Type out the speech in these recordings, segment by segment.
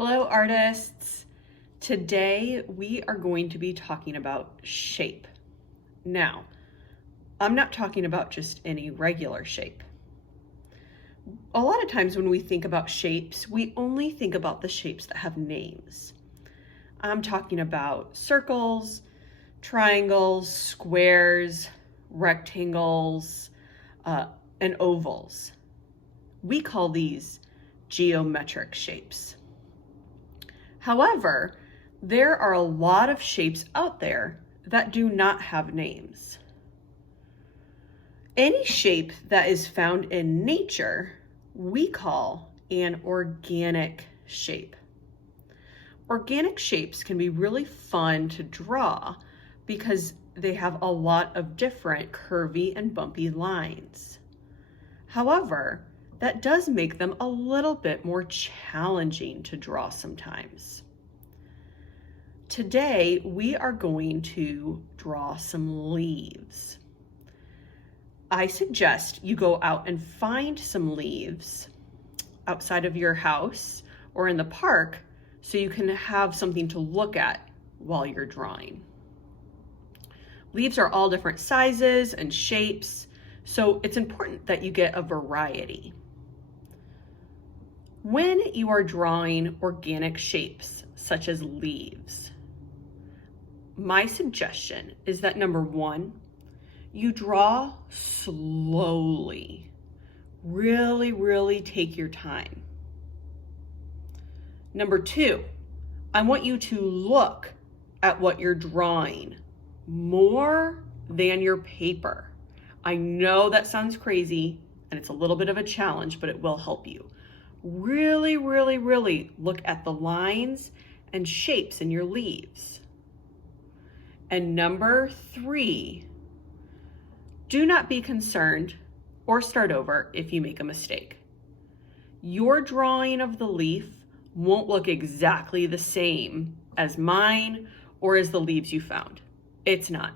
Hello, artists. Today we are going to be talking about shape. Now, I'm not talking about just any regular shape. A lot of times when we think about shapes, we only think about the shapes that have names. I'm talking about circles, triangles, squares, rectangles, and ovals. We call these geometric shapes. However, there are a lot of shapes out there that do not have names. Any shape that is found in nature, we call an organic shape. Organic shapes can be really fun to draw because they have a lot of different curvy and bumpy lines. However, that does make them a little bit more challenging to draw sometimes. Today, we are going to draw some leaves. I suggest you go out and find some leaves outside of your house or in the park so you can have something to look at while you're drawing. Leaves are all different sizes and shapes, so it's important that you get a variety. When you are drawing organic shapes, such as leaves, my suggestion is that number one, you draw slowly. Really take your time. Number two, I want you to look at what you're drawing more than your paper. I know that sounds crazy and it's a little bit of a challenge, but it will help you. Really look at the lines and shapes in your leaves. And number three, do not be concerned or start over if you make a mistake. Your drawing of the leaf won't look exactly the same as mine or as the leaves you found. It's not.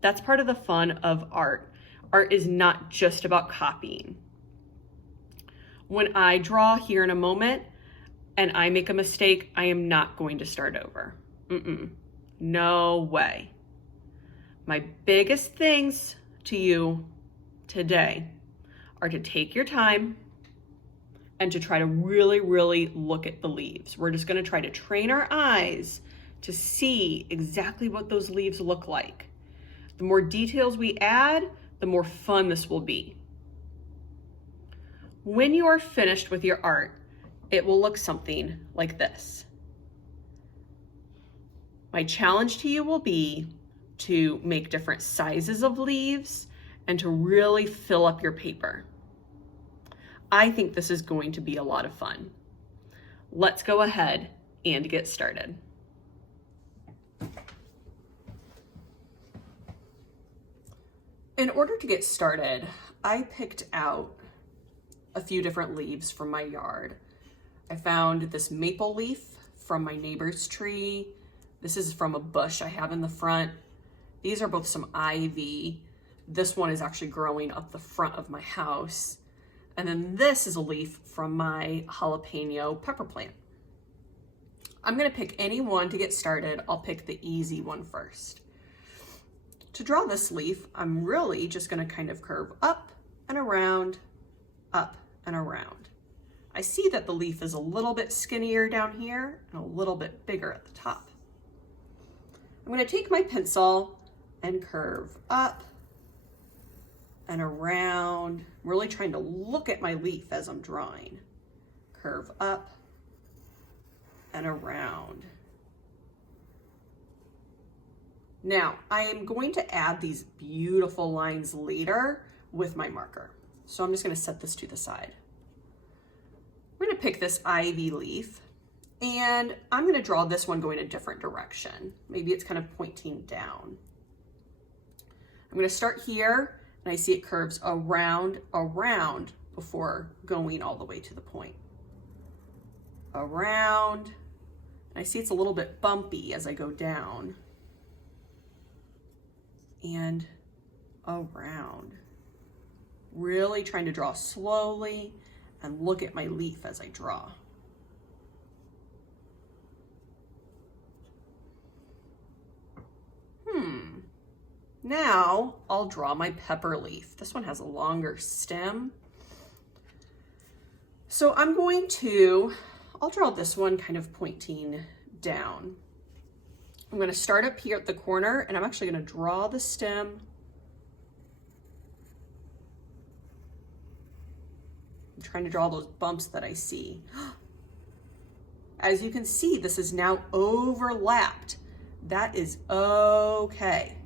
That's part of the fun of art. Art is not just about copying. When I draw here in a moment and I make a mistake, I am not going to start over. No way. My biggest things to you today are to take your time and to try to really look at the leaves. We're just going to try to train our eyes to see exactly what those leaves look like. The more details we add, the more fun this will be. When you are finished with your art, it will look something like this. My challenge to you will be to make different sizes of leaves and to really fill up your paper. I think this is going to be a lot of fun. Let's go ahead and get started. In order to get started, I picked out a few different leaves from my yard. I found this maple leaf from my neighbor's tree. This is from a bush I have in the front. These are both some ivy. This one is actually growing up the front of my house. And then this is a leaf from my jalapeno pepper plant. I'm gonna pick any one to get started. I'll pick the easy one first. To draw this leaf, I'm really just gonna kind of curve up and around, up and around. I see that the leaf is a little bit skinnier down here and a little bit bigger at the top. I'm gonna take my pencil and curve up and around, really trying to look at my leaf as I'm drawing. Curve up and around. Now, I am going to add these beautiful lines later with my marker. So I'm just gonna set this to the side. I'm gonna pick this ivy leaf and I'm gonna draw this one going a different direction. Maybe it's kind of pointing down. I'm gonna start here and I see it curves around before going all the way to the point. Around, and I see it's a little bit bumpy as I go down. And around. Really trying to draw slowly and look at my leaf as I draw. Now I'll draw my pepper leaf. This one has a longer stem. So I'll draw this one kind of pointing down. I'm going to start up here at the corner, and I'm actually going to draw the stem. I'm trying to draw those bumps that I see. As you can see, this is now overlapped. That is okay.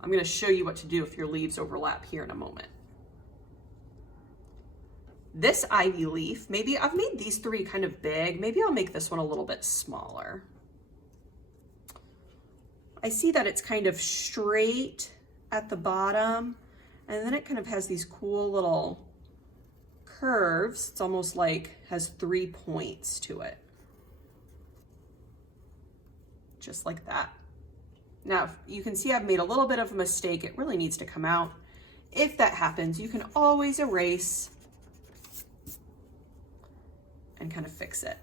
I'm going to show you what to do if your leaves overlap here in a moment. This ivy leaf, maybe I've made these three kind of big. Maybe I'll make this one a little bit smaller. I see that it's kind of straight at the bottom, and then it kind of has these cool little curves. It's almost like has 3 points to it. Just like that. Now, you can see I've made a little bit of a mistake. It really needs to come out. If that happens, you can always erase and kind of fix it.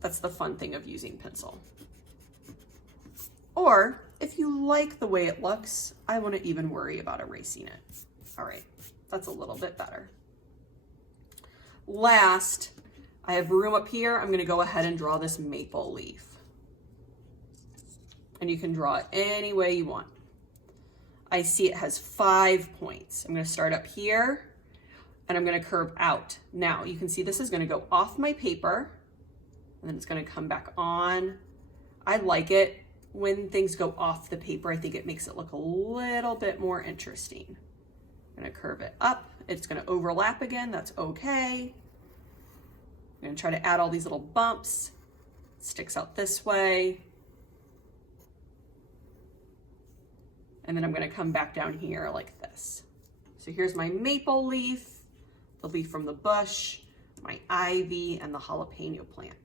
That's the fun thing of using pencil. Or if you like the way it looks, I wouldn't even worry about erasing it. All right, that's a little bit better. Last, I have room up here. I'm gonna go ahead and draw this maple leaf. And you can draw it any way you want. I see it has 5 points. I'm gonna start up here, and I'm gonna curve out. Now you can see this is gonna go off my paper, and then it's gonna come back on. I like it when things go off the paper. I think it makes it look a little bit more interesting. I'm gonna curve it up. It's gonna overlap again, that's okay. I'm gonna try to add all these little bumps. It sticks out this way. And then I'm gonna come back down here like this. So here's my maple leaf, the leaf from the bush, my ivy, and the jalapeno plant.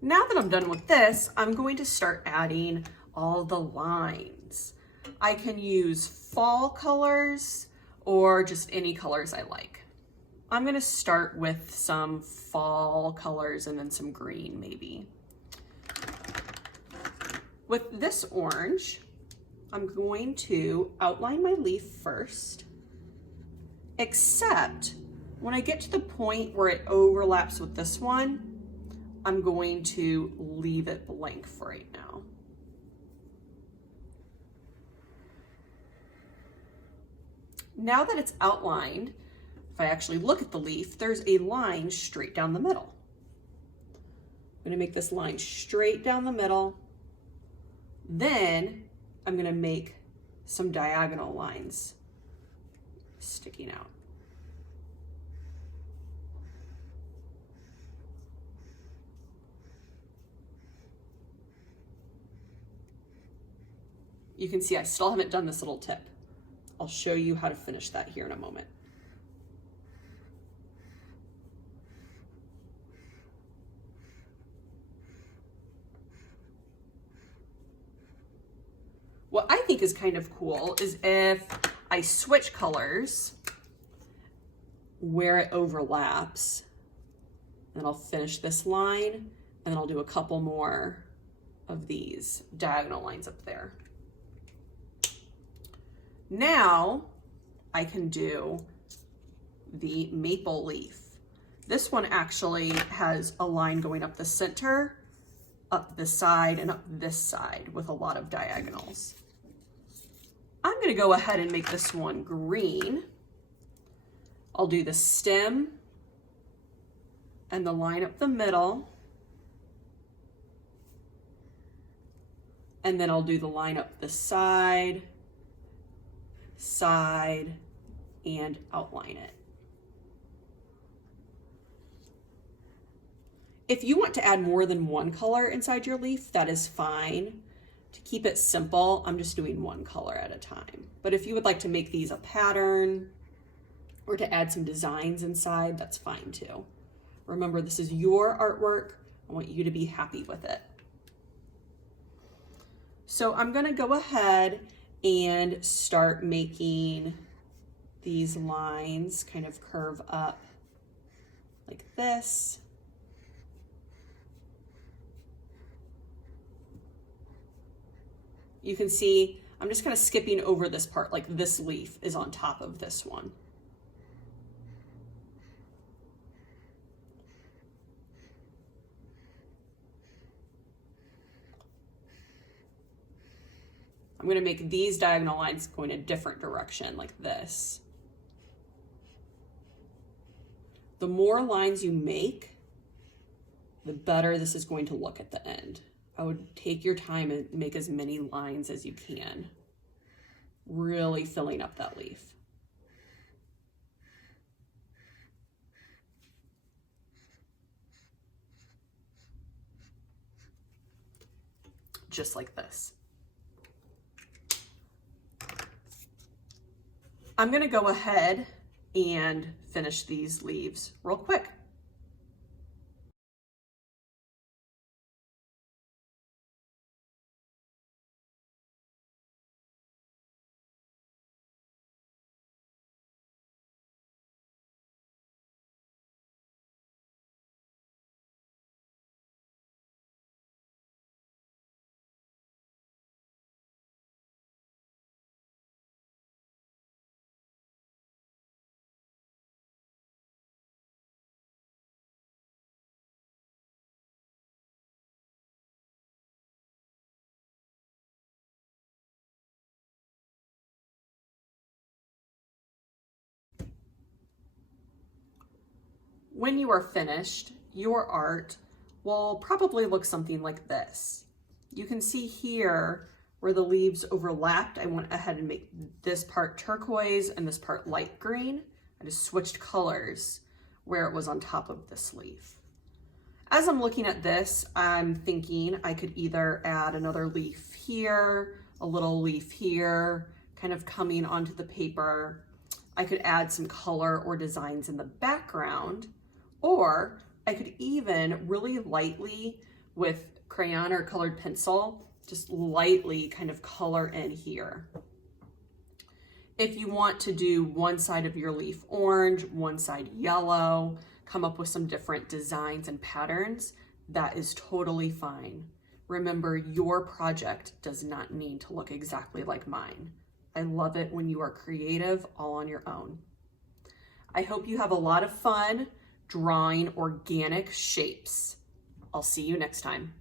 Now that I'm done with this, I'm going to start adding all the lines. I can use fall colors or just any colors I like. I'm gonna start with some fall colors and then some green maybe. With this orange, I'm going to outline my leaf first, except when I get to the point where it overlaps with this one, I'm going to leave it blank for right now. Now that it's outlined, if I actually look at the leaf, there's a line straight down the middle. I'm gonna make this line straight down the middle. Then I'm gonna make some diagonal lines sticking out. You can see I still haven't done this little tip. I'll show you how to finish that here in a moment. What I think is kind of cool is if I switch colors where it overlaps, and I'll finish this line, and then I'll do a couple more of these diagonal lines up there. Now I can do the maple leaf. This one actually has a line going up the center, up this side, and up this side with a lot of diagonals. I'm gonna go ahead and make this one green. I'll do the stem and the line up the middle. And then I'll do the line up the side, and outline it. If you want to add more than one color inside your leaf, that is fine. To keep it simple, I'm just doing one color at a time. But if you would like to make these a pattern or to add some designs inside, that's fine too. Remember, this is your artwork. I want you to be happy with it. So I'm gonna go ahead and start making these lines kind of curve up like this. you can see I'm just kind of skipping over this part, like this leaf is on top of this one. I'm going to make these diagonal lines going a different direction, like this. The more lines you make, the better this is going to look at the end. I would take your time and make as many lines as you can, really filling up that leaf. Just like this. I'm gonna go ahead and finish these leaves real quick. When you are finished, your art will probably look something like this. You can see here where the leaves overlapped, I went ahead and made this part turquoise and this part light green. I just switched colors where it was on top of this leaf. As I'm looking at this, I'm thinking I could either add another leaf here, a little leaf here, kind of coming onto the paper. I could add some color or designs in the background, or I could even really lightly with crayon or colored pencil, just lightly kind of color in here. If you want to do one side of your leaf orange, one side yellow, come up with some different designs and patterns, that is totally fine. Remember, your project does not need to look exactly like mine. I love it when you are creative all on your own. I hope you have a lot of fun drawing organic shapes. I'll see you next time.